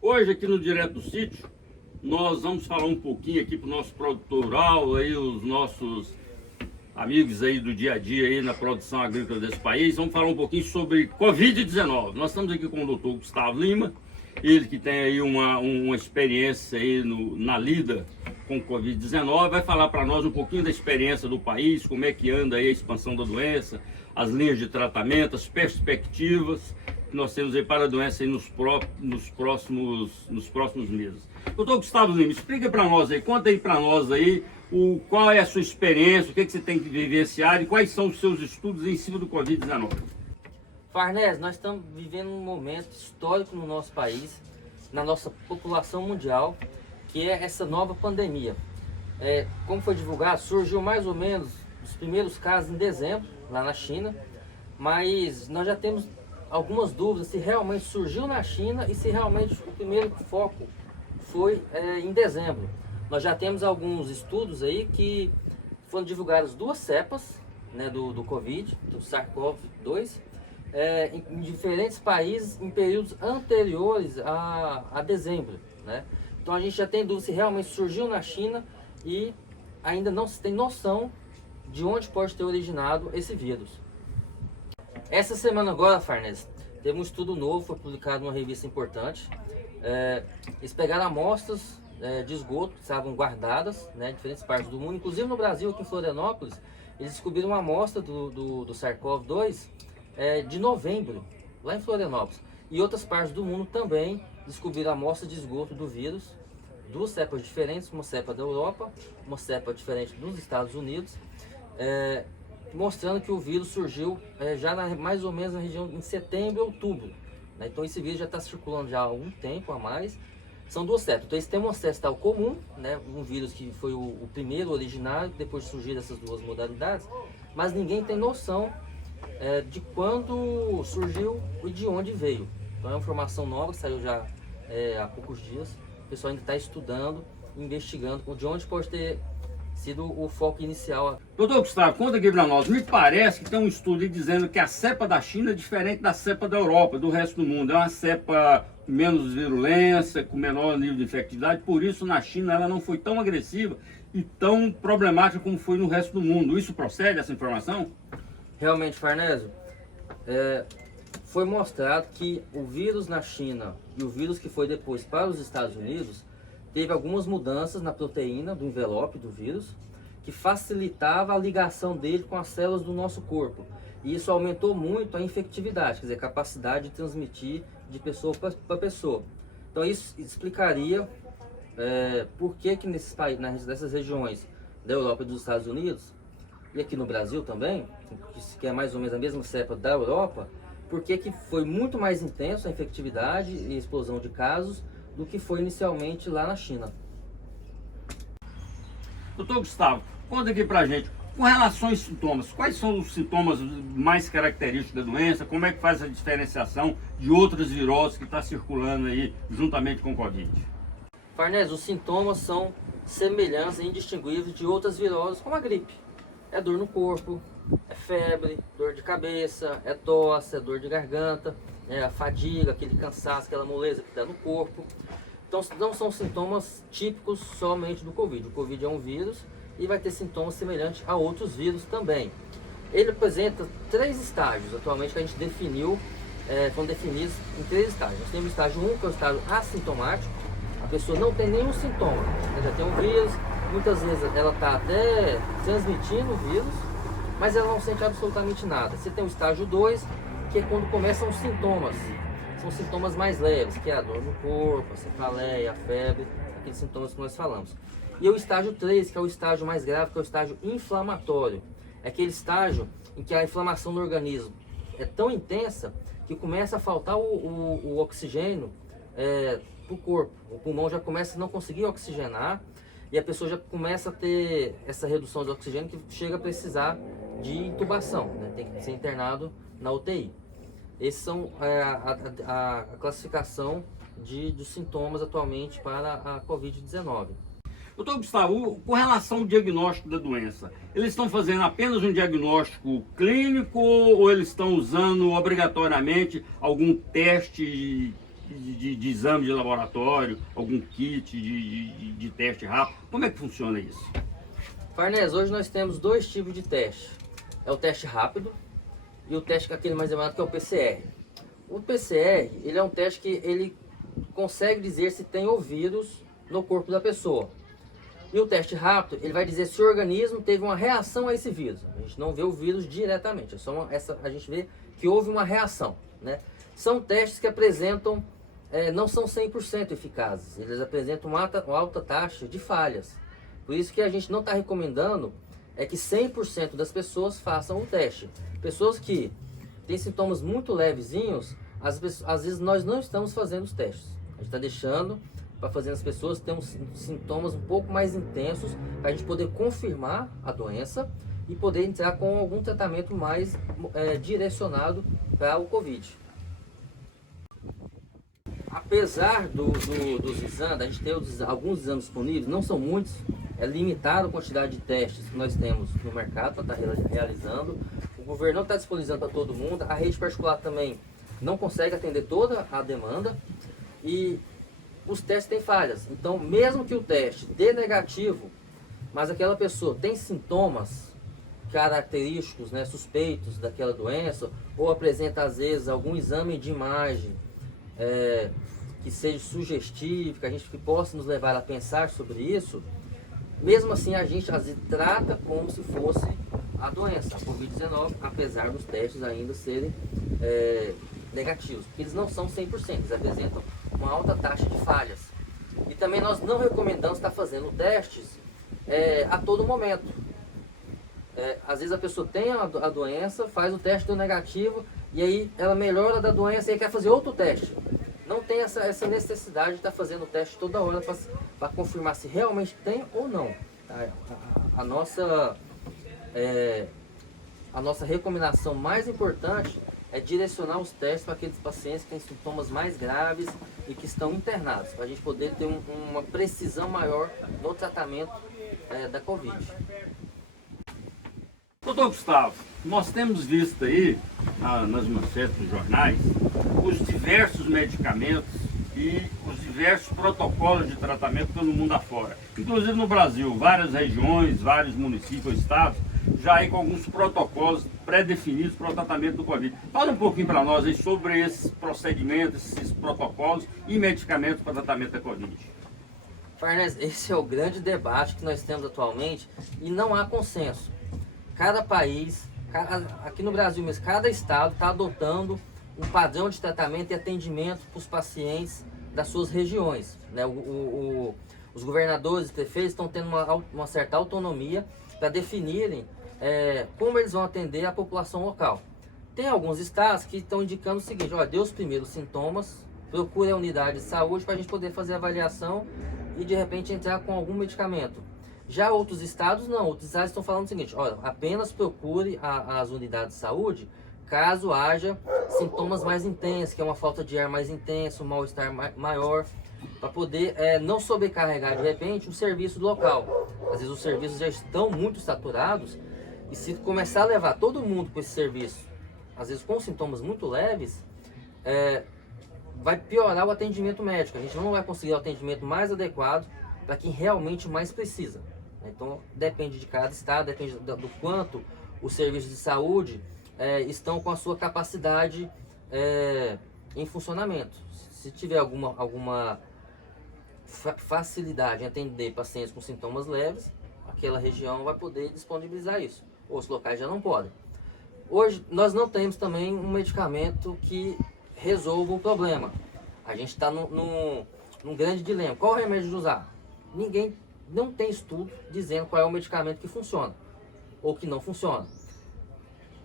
Hoje aqui no Direto do Sítio, nós vamos falar um pouquinho aqui para o nosso produtor rural, aí, os nossos amigos aí do dia a dia aí na produção agrícola desse país. Vamos falar um pouquinho sobre Covid-19. Nós estamos aqui com o Dr. Gustavo Lima, ele que tem aí uma experiência aí na lida com Covid-19, vai falar para nós um pouquinho da experiência do país, como é que anda aí a expansão da doença, as linhas de tratamento, as perspectivas que nós temos aí para a doença aí nos próximos meses. Doutor Gustavo Lima, explica para nós aí, conta aí para nós aí qual é a sua experiência, o que você tem que vivenciar e quais são os seus estudos em cima do Covid-19. Farnese, nós estamos vivendo um momento histórico no nosso país, na nossa população mundial, que é essa nova pandemia. Como foi divulgado, surgiu mais ou menos os primeiros casos em dezembro, lá na China, mas nós já temos algumas dúvidas se realmente surgiu na China e se realmente o primeiro foco foi em dezembro. Nós já temos alguns estudos aí que foram divulgadas duas cepas, né, do Covid, do SARS-CoV-2, em diferentes países em períodos anteriores a dezembro, né? Então a gente já tem dúvida se realmente surgiu na China e ainda não se tem noção de onde pode ter originado esse vírus. Essa semana agora, Farnese, teve um estudo novo, foi publicado numa revista importante. Eles pegaram amostras de esgoto que estavam guardadas, né, em diferentes partes do mundo, inclusive no Brasil, aqui em Florianópolis, eles descobriram uma amostra do SARS-CoV-2 de novembro, lá em Florianópolis. E outras partes do mundo também descobriram amostras de esgoto do vírus, duas cepas diferentes, uma cepa da Europa, uma cepa diferente dos Estados Unidos, mostrando que o vírus surgiu já mais ou menos na região em setembro e outubro, né? Então esse vírus já está circulando já há algum tempo a mais. São duas cepas. Então esse tem um ancestral comum, né? Um vírus que foi o primeiro originário, depois de surgir essas duas modalidades, mas ninguém tem noção de quando surgiu e de onde veio. Então é uma informação nova, saiu já há poucos dias. O pessoal ainda está estudando, investigando de onde pode ter sido o foco inicial. Doutor Gustavo, conta aqui para nós. Me parece que tem um estudo aí dizendo que a cepa da China é diferente da cepa da Europa, do resto do mundo. É uma cepa com menos virulência, com menor nível de infectividade. Por isso, na China, ela não foi tão agressiva e tão problemática como foi no resto do mundo. Isso procede, essa informação? Realmente, Farnese, foi mostrado que o vírus na China e o vírus que foi depois para os Estados Unidos teve algumas mudanças na proteína do envelope do vírus que facilitava a ligação dele com as células do nosso corpo. E isso aumentou muito a infectividade, quer dizer, a capacidade de transmitir de pessoa para pessoa. Então isso explicaria por que nesses países, nessas regiões da Europa e dos Estados Unidos, e aqui no Brasil também, que é mais ou menos a mesma cepa da Europa, por que foi muito mais intenso a infectividade e explosão de casos do que foi inicialmente lá na China. Doutor Gustavo, conta aqui pra gente, com relação aos sintomas, quais são os sintomas mais característicos da doença, como é que faz a diferenciação de outras viroses que está circulando aí juntamente com o Covid? Farnese, os sintomas são semelhantes e indistinguíveis de outras viroses, como a gripe. É dor no corpo, é febre, dor de cabeça, é tosse, é dor de garganta, a fadiga, aquele cansaço, aquela moleza que dá no corpo. Então não são sintomas típicos somente do Covid. O Covid é um vírus e vai ter sintomas semelhantes a outros vírus também. Ele apresenta três estágios atualmente que a gente definiu, foram definidos em três estágios. Nós temos o estágio 1, que é o estágio assintomático. A pessoa não tem nenhum sintoma, ela já tem um vírus, muitas vezes ela está até transmitindo o vírus, mas ela não sente absolutamente nada. Você tem o estágio 2, que é quando começam os sintomas. São sintomas mais leves, que é a dor no corpo, a cefaleia, a febre, aqueles sintomas que nós falamos. E o estágio 3, que é o estágio mais grave, que é o estágio inflamatório. É aquele estágio em que a inflamação no organismo é tão intensa que começa a faltar o oxigênio para o corpo. O pulmão já começa a não conseguir oxigenar e a pessoa já começa a ter essa redução de oxigênio que chega a precisar de intubação, né? Tem que ser internado na UTI. Esses são a classificação dos sintomas atualmente para a Covid-19. Doutor Gustavo, com relação ao diagnóstico da doença, eles estão fazendo apenas um diagnóstico clínico ou eles estão usando obrigatoriamente algum teste de exame de laboratório, algum kit de teste rápido? Como é que funciona isso? Farnese, hoje nós temos dois tipos de teste. É o teste rápido e o teste aquele mais demorado, que é o PCR. O PCR, ele é um teste que ele consegue dizer se tem o vírus no corpo da pessoa. E o teste rápido, ele vai dizer se o organismo teve uma reação a esse vírus. A gente não vê o vírus diretamente, é só a gente vê que houve uma reação, né? São testes que apresentam, não são 100% eficazes, eles apresentam uma alta taxa de falhas. Por isso que a gente não está recomendando que 100% das pessoas façam o teste. Pessoas que têm sintomas muito levezinhos, às vezes nós não estamos fazendo os testes. A gente está deixando para fazer as pessoas ter uns sintomas um pouco mais intensos, para a gente poder confirmar a doença e poder entrar com algum tratamento mais direcionado para o Covid. Apesar dos exames, a gente tem alguns exames disponíveis, não são muitos, é limitado a quantidade de testes que nós temos no mercado para estar realizando. O governo não está disponibilizando para todo mundo, a rede particular também não consegue atender toda a demanda e os testes têm falhas. Então, mesmo que o teste dê negativo, mas aquela pessoa tem sintomas característicos, né, suspeitos daquela doença, ou apresenta às vezes algum exame de imagem que seja sugestivo, que possa nos levar a pensar sobre isso, mesmo assim a gente às vezes trata como se fosse a doença, a Covid-19, apesar dos testes ainda serem negativos, porque eles não são 100%, eles apresentam uma alta taxa de falhas. E também nós não recomendamos estar fazendo testes a todo momento. Às vezes a pessoa tem a doença, faz o teste do negativo, e aí ela melhora da doença e quer fazer outro teste. Não tem essa necessidade de estar fazendo o teste toda hora para confirmar se realmente tem ou não. Tá? A nossa recomendação mais importante é direcionar os testes para aqueles pacientes que têm sintomas mais graves e que estão internados, para a gente poder ter uma precisão maior no tratamento da Covid. Doutor Gustavo, nós temos visto aí, nas manchetes dos jornais, os diversos medicamentos e os diversos protocolos de tratamento pelo mundo afora. Inclusive no Brasil, várias regiões, vários municípios, estados, já aí com alguns protocolos pré-definidos para o tratamento do Covid. Fala um pouquinho para nós aí sobre esses procedimentos, esses protocolos e medicamentos para tratamento da Covid. Farnese, esse é o grande debate que nós temos atualmente e não há consenso. Cada país, aqui no Brasil mesmo, cada estado está adotando um padrão de tratamento e atendimento para os pacientes das suas regiões, né? Os governadores e prefeitos estão tendo uma certa autonomia para definirem como eles vão atender a população local. Tem alguns estados que estão indicando o seguinte: olha, dê os primeiros sintomas, procure a unidade de saúde para a gente poder fazer a avaliação e de repente entrar com algum medicamento. Já outros estados não, outros estados estão falando o seguinte: olha, apenas procure as unidades de saúde caso haja sintomas mais intensos, que é uma falta de ar mais intenso, um mal-estar maior, para poder não sobrecarregar de repente o serviço local. Às vezes os serviços já estão muito saturados e se começar a levar todo mundo para esse serviço, às vezes com sintomas muito leves, vai piorar o atendimento médico. A gente não vai conseguir o atendimento mais adequado para quem realmente mais precisa. Então depende de cada estado, depende do quanto os serviços de saúde estão com a sua capacidade em funcionamento. Se tiver alguma facilidade em atender pacientes com sintomas leves, aquela região vai poder disponibilizar isso. Os locais já não podem. Hoje nós não temos também um medicamento que resolva o problema. A gente está num grande dilema. Qual remédio usar? Não tem estudo dizendo qual é o medicamento que funciona ou que não funciona.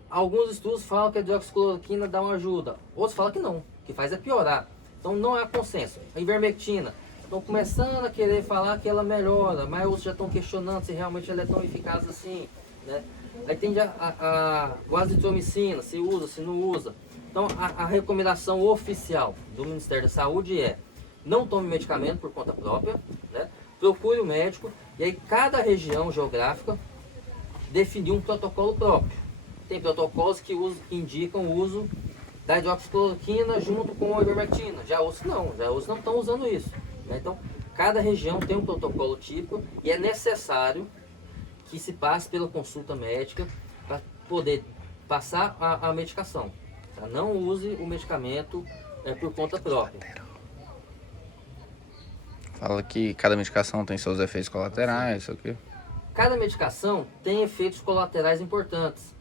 Alguns estudos falam que a hidroxicloroquina dá uma ajuda, outros falam que não, que faz piorar. Então não há consenso. A ivermectina, estão começando a querer falar que ela melhora, mas outros já estão questionando se realmente ela é tão eficaz assim, né? Aí tem a azitromicina, se usa, se não usa. Então a recomendação oficial do Ministério da Saúde é: não tome medicamento por conta própria, né? Procure o médico, e aí cada região geográfica definiu um protocolo próprio. Tem protocolos que indicam o uso da hidroxicloroquina junto com a ivermectina. Já outros não estão usando isso, né? Então, cada região tem um protocolo típico e é necessário que se passe pela consulta médica para poder passar a medicação. Tá? Não use o medicamento por conta própria. Fala que cada medicação tem seus efeitos colaterais, isso aqui. Cada medicação tem efeitos colaterais importantes,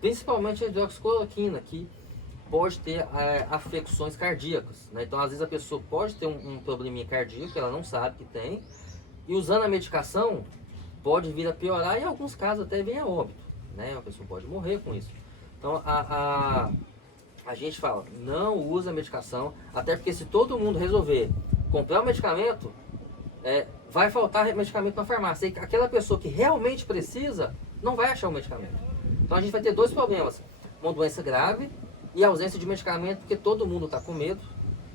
principalmente a hidroxicloroquina, que pode ter afecções cardíacas, né? Então, às vezes a pessoa pode ter um probleminha cardíaco, ela não sabe que tem, e usando a medicação pode vir a piorar e em alguns casos até vem a óbito, né? A pessoa pode morrer com isso. Então, a gente fala, não usa a medicação, até porque se todo mundo resolver comprar o medicamento, vai faltar medicamento na farmácia. E aquela pessoa que realmente precisa, não vai achar o medicamento. Então a gente vai ter dois problemas. Uma doença grave e a ausência de medicamento, porque todo mundo está com medo,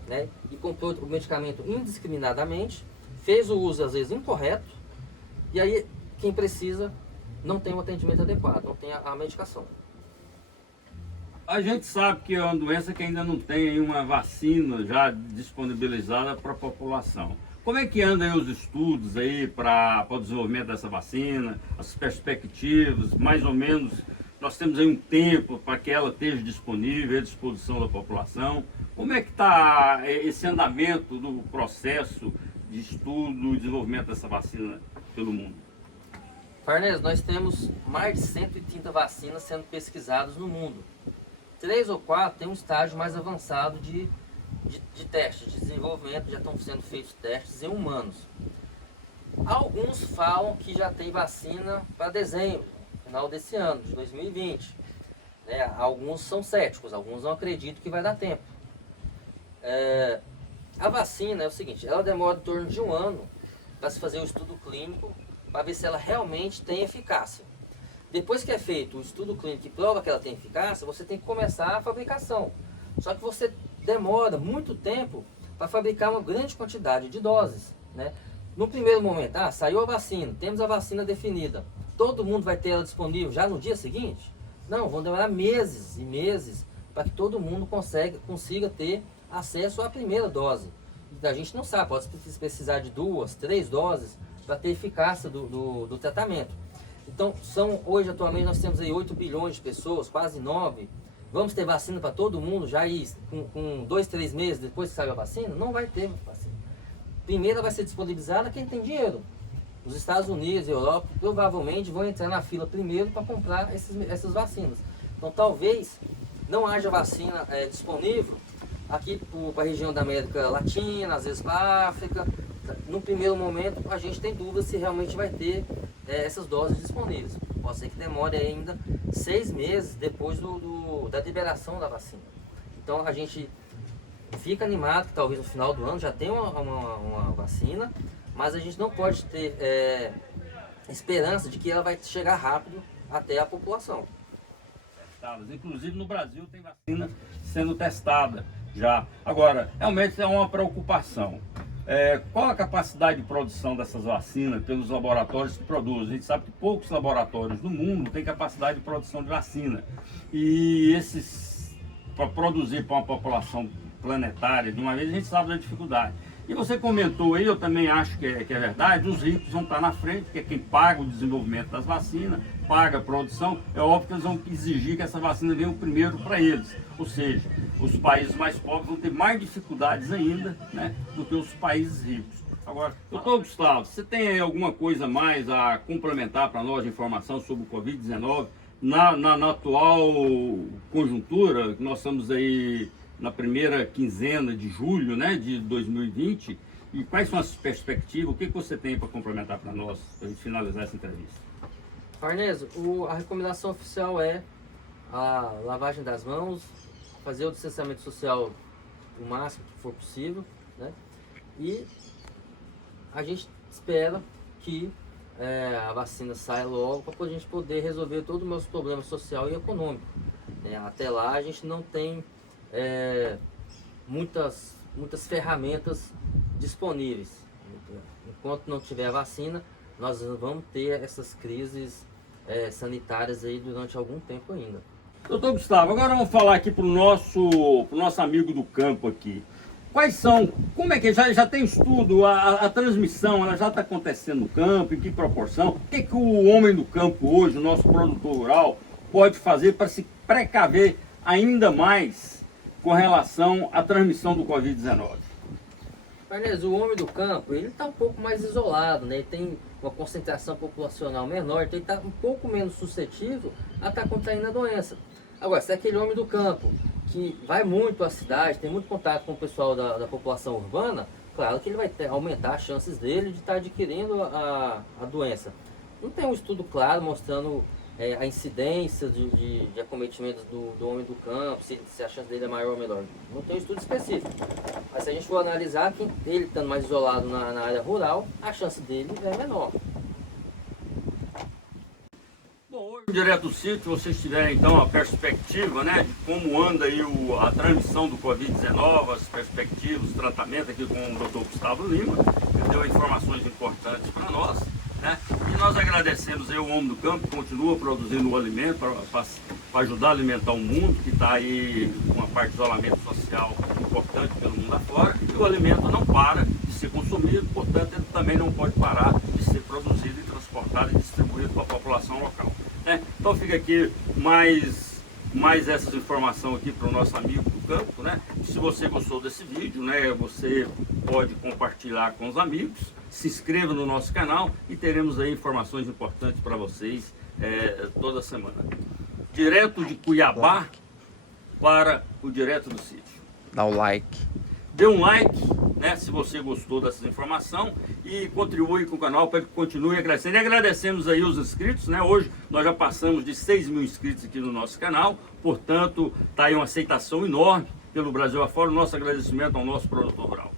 né? E comprou o medicamento indiscriminadamente, fez o uso às vezes incorreto, e aí quem precisa não tem o atendimento adequado, não tem a medicação. A gente sabe que é uma doença que ainda não tem uma vacina já disponibilizada para a população. Como é que andam aí os estudos aí para o desenvolvimento dessa vacina, as perspectivas, mais ou menos, nós temos aí um tempo para que ela esteja disponível à disposição da população. Como é que está esse andamento do processo de estudo e desenvolvimento dessa vacina pelo mundo? Farnese, nós temos mais de 130 vacinas sendo pesquisadas no mundo. 3 ou 4 tem um estágio mais avançado de testes, de desenvolvimento, já estão sendo feitos testes em humanos. Alguns falam que já tem vacina para dezembro, final desse ano, de 2020. Né? Alguns são céticos, alguns não acreditam que vai dar tempo. A vacina é o seguinte, ela demora em torno de 1 ano para se fazer um estudo clínico, para ver se ela realmente tem eficácia. Depois que é feito o estudo clínico que prova que ela tem eficácia, você tem que começar a fabricação. Só que você demora muito tempo para fabricar uma grande quantidade de doses, né? No primeiro momento, saiu a vacina, temos a vacina definida, todo mundo vai ter ela disponível já no dia seguinte? Não, vão demorar meses e meses para que todo mundo consiga ter acesso à primeira dose. A gente não sabe, pode precisar de 2, 3 doses para ter eficácia do tratamento. Então, hoje atualmente nós temos aí 8 bilhões de pessoas, quase 9. Vamos ter vacina para todo mundo já aí com 2, 3 meses depois que sair a vacina? Não vai ter vacina. Primeiro vai ser disponibilizada quem tem dinheiro. Os Estados Unidos e Europa provavelmente vão entrar na fila primeiro para comprar essas vacinas. Então talvez não haja vacina disponível aqui para a região da América Latina, às vezes para a África. No primeiro momento a gente tem dúvida se realmente vai ter essas doses disponíveis. Pode ser que demore ainda 6 meses depois da liberação da vacina. Então a gente fica animado que talvez no final do ano já tenha uma vacina, mas a gente não pode ter esperança de que ela vai chegar rápido até a população. Inclusive no Brasil tem vacina sendo testada já. Agora, realmente é uma preocupação. Qual a capacidade de produção dessas vacinas pelos laboratórios que produzem? A gente sabe que poucos laboratórios do mundo têm capacidade de produção de vacina. E para produzir para uma população planetária de uma vez, a gente sabe da dificuldade. E você comentou aí, eu também acho que é verdade, os ricos vão estar na frente, que é quem paga o desenvolvimento das vacinas, paga a produção, é óbvio que eles vão exigir que essa vacina venha primeiro para eles. Ou seja, os países mais pobres vão ter mais dificuldades ainda, né, do que os países ricos. Agora, doutor Gustavo, você tem aí alguma coisa mais a complementar para nós de informação sobre o Covid-19 na atual conjuntura, que nós estamos aí na primeira quinzena de julho, né, de 2020, e quais são as perspectivas, o que você tem para complementar para nós, para a gente finalizar essa entrevista? Farnese, a recomendação oficial é a lavagem das mãos, fazer o distanciamento social o máximo que for possível, né, e a gente espera que a vacina saia logo para a gente poder resolver todos os meus problemas social e econômico. Até lá a gente não tem muitas ferramentas disponíveis. Enquanto não tiver vacina, nós vamos ter essas crises sanitárias aí durante algum tempo ainda. Doutor Gustavo, agora vamos falar aqui pro nosso amigo do campo aqui. Quais são, como é que já tem estudo, a transmissão, ela já está acontecendo no campo, em que proporção? O que o homem do campo hoje, o nosso produtor rural, pode fazer para se precaver ainda mais com relação à transmissão do Covid-19? Mas o homem do campo, ele está um pouco mais isolado, né? Ele tem uma concentração populacional menor, então ele está um pouco menos suscetível a estar contraindo a doença. Agora, se é aquele homem do campo que vai muito à cidade, tem muito contato com o pessoal da população urbana, claro que ele vai aumentar as chances dele de estar adquirindo a doença. Não tem um estudo claro mostrando a incidência de acometimentos do homem do campo, se a chance dele é maior ou menor. Não tem um estudo específico. Mas se a gente for analisar, ele estando mais isolado na área rural, a chance dele é menor. Bom, hoje, direto do sítio, vocês tiverem então a perspectiva, né, de como anda aí a transmissão do Covid-19, as perspectivas, o tratamento aqui com o Dr. Gustavo Lima, que deu informações importantes para nós, né? E nós agradecemos aí o homem do campo que continua produzindo o alimento para ajudar a alimentar o mundo, que está aí com uma parte de isolamento social importante pelo mundo afora, e o alimento não para de ser consumido, portanto ele também não pode parar de ser produzido e transportado e distribuído para a população local, né? Então fica aqui mais essas informações aqui para o nosso amigo do campo, né? Se você gostou desse vídeo, né, você pode compartilhar com os amigos, se inscreva no nosso canal e teremos aí informações importantes para vocês toda semana. Direto de Cuiabá para o Direto do Sítio. Dá o like. Dê um like, né, se você gostou dessa informação e contribui com o canal para que continue crescendo. E agradecemos aí os inscritos, né? Hoje nós já passamos de 6.000 inscritos aqui no nosso canal, portanto, está aí uma aceitação enorme pelo Brasil afora. O nosso agradecimento ao nosso produtor rural.